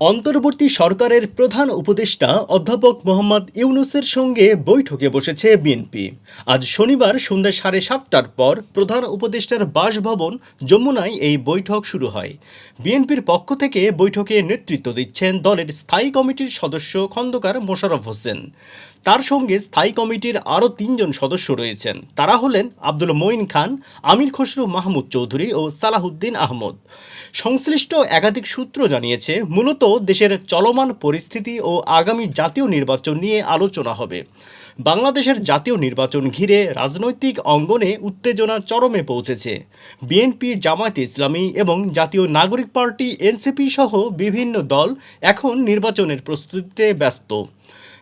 অন্তর্বর্তী সরকারের প্রধান উপদেষ্টা অধ্যাপক মোহাম্মদ ইউনুসের সঙ্গে বৈঠকে বসেছে বিএনপি। আজ শনিবার সন্ধ্যা সাড়ে সাতটার পর প্রধান উপদেষ্টার বাসভবন যমুনায় এই বৈঠক শুরু হয়। বিএনপির পক্ষ থেকে বৈঠকে নেতৃত্ব দিচ্ছেন দলের স্থায়ী কমিটির সদস্য খন্দকার মোশাররফ হোসেন। তার সঙ্গে স্থায়ী কমিটির আরও তিনজন সদস্য রয়েছেন। তারা হলেন আব্দুল মঈন খান, আমির খসরু মাহমুদ চৌধুরী ও সালাহুদ্দিন আহমদ। সংশ্লিষ্ট একাধিক সূত্র জানিয়েছে, মূলত দেশের চলমান পরিস্থিতি ও আগামী জাতীয় নির্বাচন নিয়ে আলোচনা হবে। বাংলাদেশের জাতীয় নির্বাচন ঘিরে রাজনৈতিক অঙ্গনে উত্তেজনা চরমে পৌঁছেছে। বিএনপি, জামায়াতে ইসলামী এবং জাতীয় নাগরিক পার্টি, এনসিপি সহ বিভিন্ন দল এখন নির্বাচনের প্রস্তুতিতে ব্যস্ত।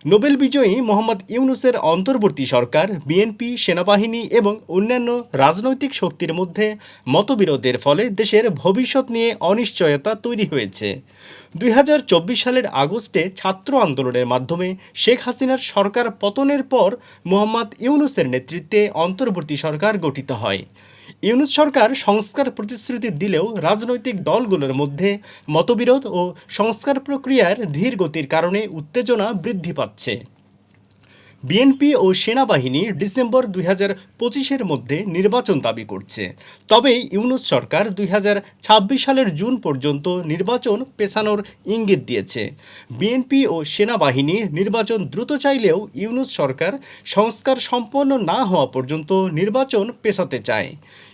নোবেল বিজয়ী মোহাম্মদ ইউনুসের অন্তর্বর্তী সরকার, বিএনপি, সেনাবাহিনী এবং অন্যান্য রাজনৈতিক শক্তির মধ্যে মতবিরোধের ফলে দেশের ভবিষ্যৎ নিয়ে অনিশ্চয়তা তৈরি হয়েছে। দুই হাজার চব্বিশ সালের আগস্টে ছাত্র আন্দোলনের মাধ্যমে শেখ হাসিনার সরকার পতনের পর মোহাম্মদ ইউনুসের নেতৃত্বে অন্তর্বর্তী সরকার গঠিত হয়। ইউনুস সরকার সংস্কার প্রতিশ্রুতি দিলেও রাজনৈতিক দলগুলোর মধ্যে মতবিরোধ ও সংস্কার প্রক্রিয়ার ধীর গতির কারণে উত্তেজনা বৃদ্ধি পাচ্ছে। বিএনপি ও সেনাবাহিনী ডিসেম্বর দুই হাজার পঁচিশের মধ্যে নির্বাচন দাবি করছে। তবে ইউনুস সরকার দুই হাজার ছাব্বিশ সালের জুন পর্যন্ত নির্বাচন পেছানোর ইঙ্গিত দিয়েছে। বিএনপি ও সেনাবাহিনী নির্বাচন দ্রুত চাইলেও ইউনুস সরকার সংস্কার সম্পন্ন না হওয়া পর্যন্ত নির্বাচন পেছাতে চায়।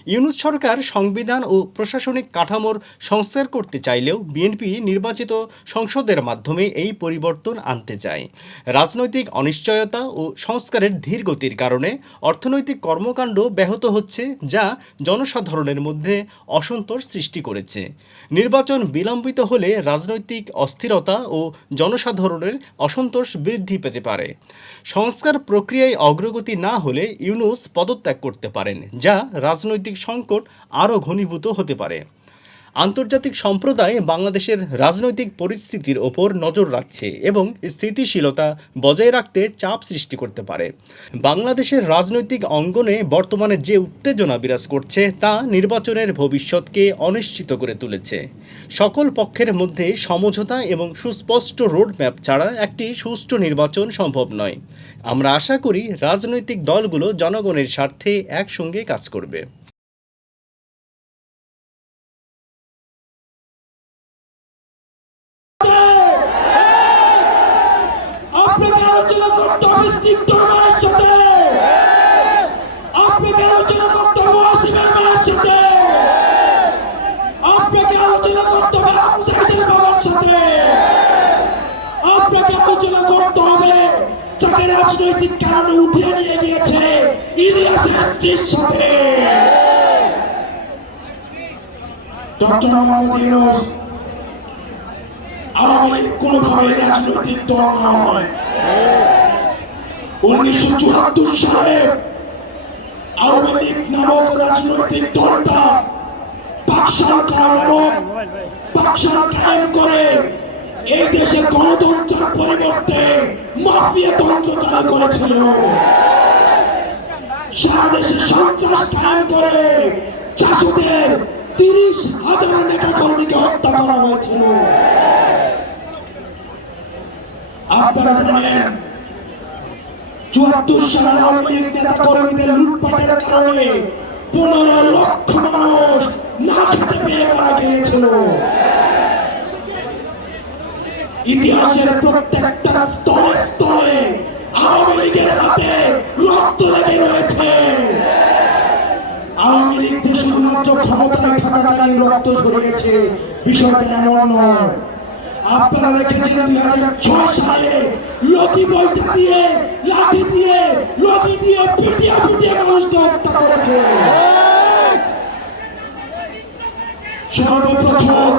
ইউনুস সরকার সংবিধান ও প্রশাসনিক কাঠামোর সংস্কার করতে চাইলেও বিএনপি নির্বাচিত সংসদের মাধ্যমে এই পরিবর্তন আনতে চায়। রাজনৈতিক অনিশ্চয়তা ও সংস্কারের ধীর গতির কারণে অর্থনৈতিক কর্মকাণ্ড ব্যাহত হচ্ছে, যা জনসাধারণের মধ্যে অসন্তোষ সৃষ্টি করেছে। নির্বাচন বিলম্বিত হলে রাজনৈতিক অস্থিরতা ও জনসাধারণের অসন্তোষ বৃদ্ধি পেতে পারে। সংস্কার প্রক্রিয়ায় অগ্রগতি না হলে ইউনুস পদত্যাগ করতে পারেন, যা রাজনৈতিক সংকট আরও ঘনীভূত হতে পারে। আন্তর্জাতিক সম্প্রদায় বাংলাদেশের রাজনৈতিক পরিস্থিতির ওপর নজর রাখছে এবং স্থিতিশীলতা বজায় রাখতে চাপ সৃষ্টি করতে পারে। বাংলাদেশের রাজনৈতিক অঙ্গনে বর্তমানে যে উত্তেজনা বিরাজ করছে তা নির্বাচনের ভবিষ্যৎকে অনিশ্চিত করে তুলেছে। সকল পক্ষের মধ্যে সমঝোতা এবং সুস্পষ্ট রোডম্যাপ ছাড়া একটি সুষ্ঠু নির্বাচন সম্ভব নয়। আমরা আশা করি রাজনৈতিক দলগুলো জনগণের স্বার্থে একসঙ্গে কাজ করবে। ইলিয়াসের স্ত্রীর সাথে চুয়াত্তর সালে আওয়ামী নামক রাজনৈতিক দলটা পাকসরকার নামক কায়েম করে এই দেশে গণতন্ত্রের পরিবর্তে মাফিয়া তন্ত্র চালু করেছিল। সারা সন্ত্রাস কায়েম করে চাষদের তিরিশ হাজার নেতা কর্মীকে হত্যা করা হয়েছিল। আপনারা জানেন, চুয়াত্তর সালে আওয়ামী লীগ নেতা কর্মীদের লুটপাটের কারণে পনেরো লক্ষ মানুষ না খেতে পেয়ে মারা গিয়েছিল। ইতিহাসের প্রত্যেকটা ক্ষমতায় রক্ত ঝরিয়েছে বিষয়টা এমন নয়? আপনারা দেখেছেন দুই হাজার ছয় সালে লতি বইটা দিয়ে, লাঠি দিয়ে লতি দিয়ে পিটিয়ে পিটিয়ে মানুষকে হত্যা করেছে। সর্বপ্রথম,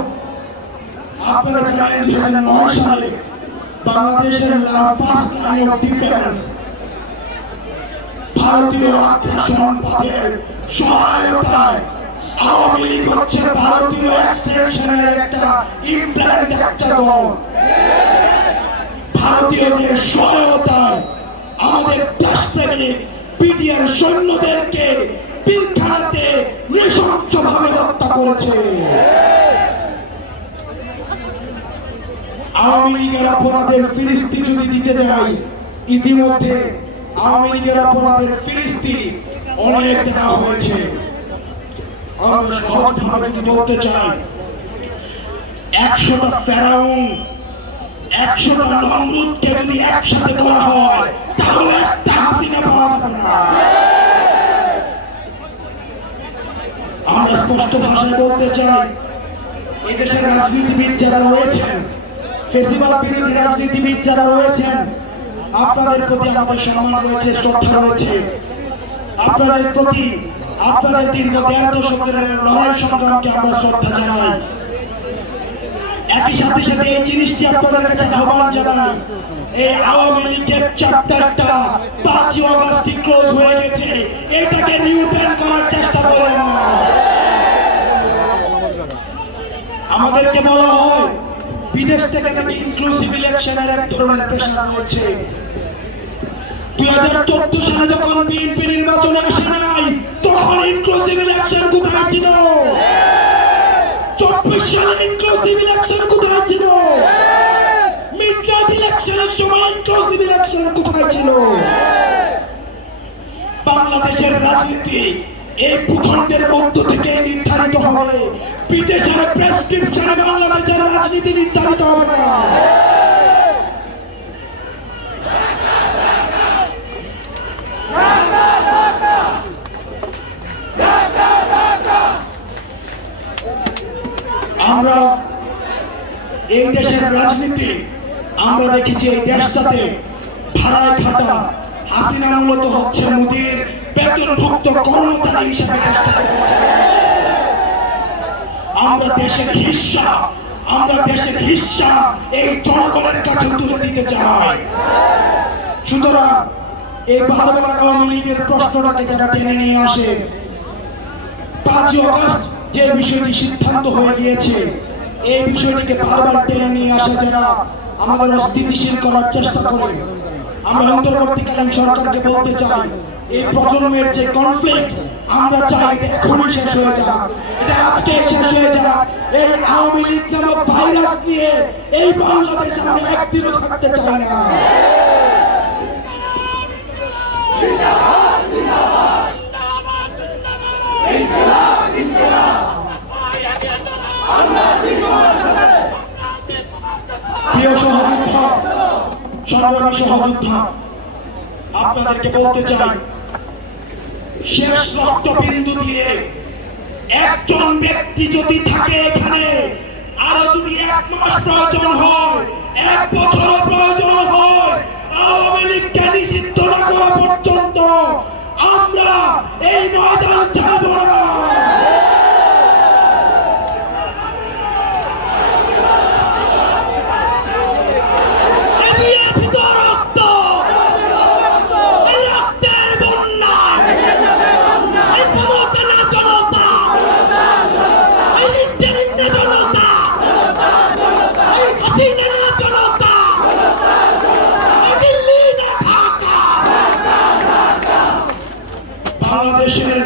আপনারা জানেন দুই হাজার নয় সালে বাংলাদেশের ফার্স্ট লাইন অফ ডিফেন্স ভারতীয় আগ্রাসনবাদের সহায়তায় আওয়ামী লীগ হচ্ছে ভারতীয় এক্সটেনশনের একটা ইমপ্ল্যান্ট একটা দল। ভারতীয়দের সহায়তায় আমাদের দেশপ্রেমিক বিডিআর সৈন্যদেরকে পিলখানাতে নৃশংসভাবে হত্যা করেছে। আওয়ামী লীগের অপরাধের ফিরিস্তি যদি দিতে যাই ইতিমধ্যে আওয়ামী লীগের অপরাধের ফিরিস্তি অনেক দেওয়া হয়েছে। আমরা সহজভাবে যদি বলতে চাই? একশোটা ফেরাউন, একশোটা নমরুদকে যদি একসাথে করা হয়, তাহলে একটা হাসিনা পাওয়া যাবে না। আমরা স্পষ্ট ভাষায় বলতে চাই, এদেশের রাজনীতিবিদ যারা রয়েছেন, ফেসিবাদ বিরোধী রাজনীতিবিদ যারা রয়েছেন, আপনাদের প্রতি আমাদের সম্মান রয়েছে, শ্রদ্ধা রয়েছে। আপনাদের প্রতি আপনাদের দীর্ঘ দেড় দশকের লড়াই সংগ্রামকে আমরা শ্রদ্ধা জানাই। একই সাথে সাথে এই জিনিসটি আপনাদের কাছে আহ্বান জানাই, এই আওয়ামী লীগের চ্যাপ্টারটা পাঁচই অগস্টই ক্লোজ হয়ে গেছে। এটাকে রিওপেন করার চেষ্টা করেন না। আমাদেরকে বলা হয়, বিদেশ থেকে নাকি ইনক্লুসিভ ইলেকশনের এক ধরনের প্রেশার রয়েছে। দুই হাজার চোদ্দ সালে যখন বিএনপি নির্বাচনে আসে নাই তখন ইনক্লুসিভ ইলেকশন কোথায় ছিল? চব্বিশ সালে ইনক্লুসিভ ইলেকশন কোথায় ছিল? মিডনাইট ইলেকশনের সময় ইনক্লুসিভ ইলেকশন কোথায় ছিল? বাংলাদেশের রাজনীতি এই ভূখণ্ডের মধ্য থেকে নির্ধারিত হবে। বিদেশের প্রেসক্রিপশনে বাংলাদেশের রাজনীতি নির্ধারিত হবে না। আমরা এই দেশের রাজনীতি আমরা দেখেছি এই দেশটাতে ভাড়ায় খাটা হাসিনা মূলত হচ্ছে মোদীর বেতনভুক্ত কর্মচারী হিসেবে। আমরা দেশের হিস্সা, আমরা দেশের হিস্সা এই জনগণের কাছে তুলে দিতে চাই সুতরাং এই বারবার আওয়ামী লীগের প্রশ্নটাকে যারা টেনে নিয়ে আসে, পাঁচই অগস্ট যে বিষয়টি সিদ্ধান্ত হয়ে গিয়েছে, এই বিষয়টিকে বারবার টেনে নিয়ে আসে যারা আমাদের অস্থিতিশীল করার চেষ্টা করে, আমরা অন্তর্বর্তীকালীন সরকারকে বলতে চাই, এই প্রজন্মের যে কনফ্লিক্ট আমরা চাই এটা এখনই শেষ হয়ে যাক। এটা আজকে শেষ হয়ে যাক। এই আওয়ামী লীগ নামক ভাইরাস নিয়ে এই বাংলাদেশ আমরা একদিনও থাকতে চাই না। প্রিয় সহযোদ্ধা সংগ্রামী সহযোদ্ধা, আপনাদেরকে বলতে চাই, শেষ রক্তবিন্দু দিয়ে একজন ব্যক্তি যদি থাকে এখানে, আরও যদি এক মাস প্রয়োজন হয়, এক বছর প্রয়োজন হয়, আওয়ামী লীগকে নিষিদ্ধ না করা পর্যন্ত আমরা এই ময়দান ছাড়ব না এগিয়ে ফিতো রক্ত এই রক্তের বন্যা এই ক্ষমতা না জনতা এই ইন্টারিম না জনতা এই হাসিনা না জনতা এই দিল্লি না ঢাকা বাংলাদেশের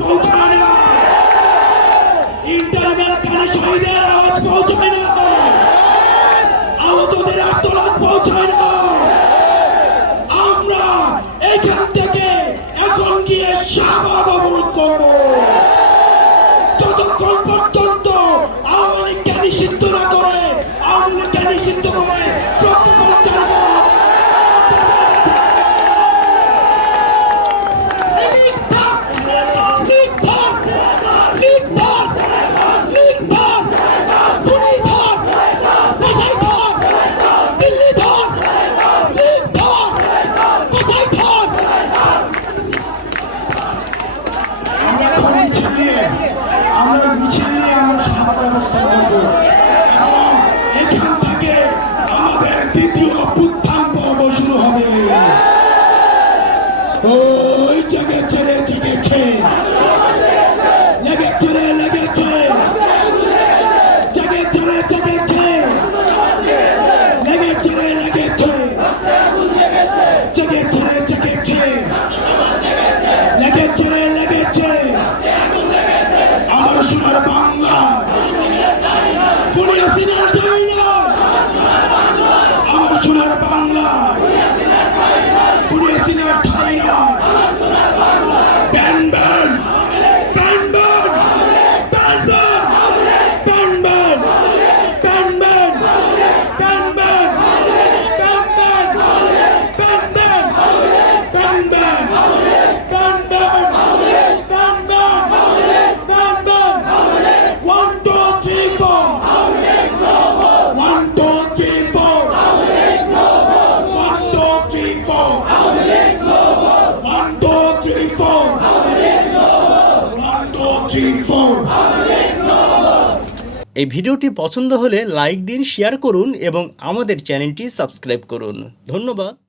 পৌঁছায় না ইন্টারিমের কানে শহীদের আওয়াজ পৌঁছায় না। ছাড়িয়ে নিয়ে আমরা মিছিল নিয়ে আমরা সাহায্য ব্যবস্থা করব। এই ভিডিওটি পছন্দ হলে লাইক দিন শেয়ার করুন এবং আমাদের চ্যানেলটি সাবস্ক্রাইব করুন। ধন্যবাদ।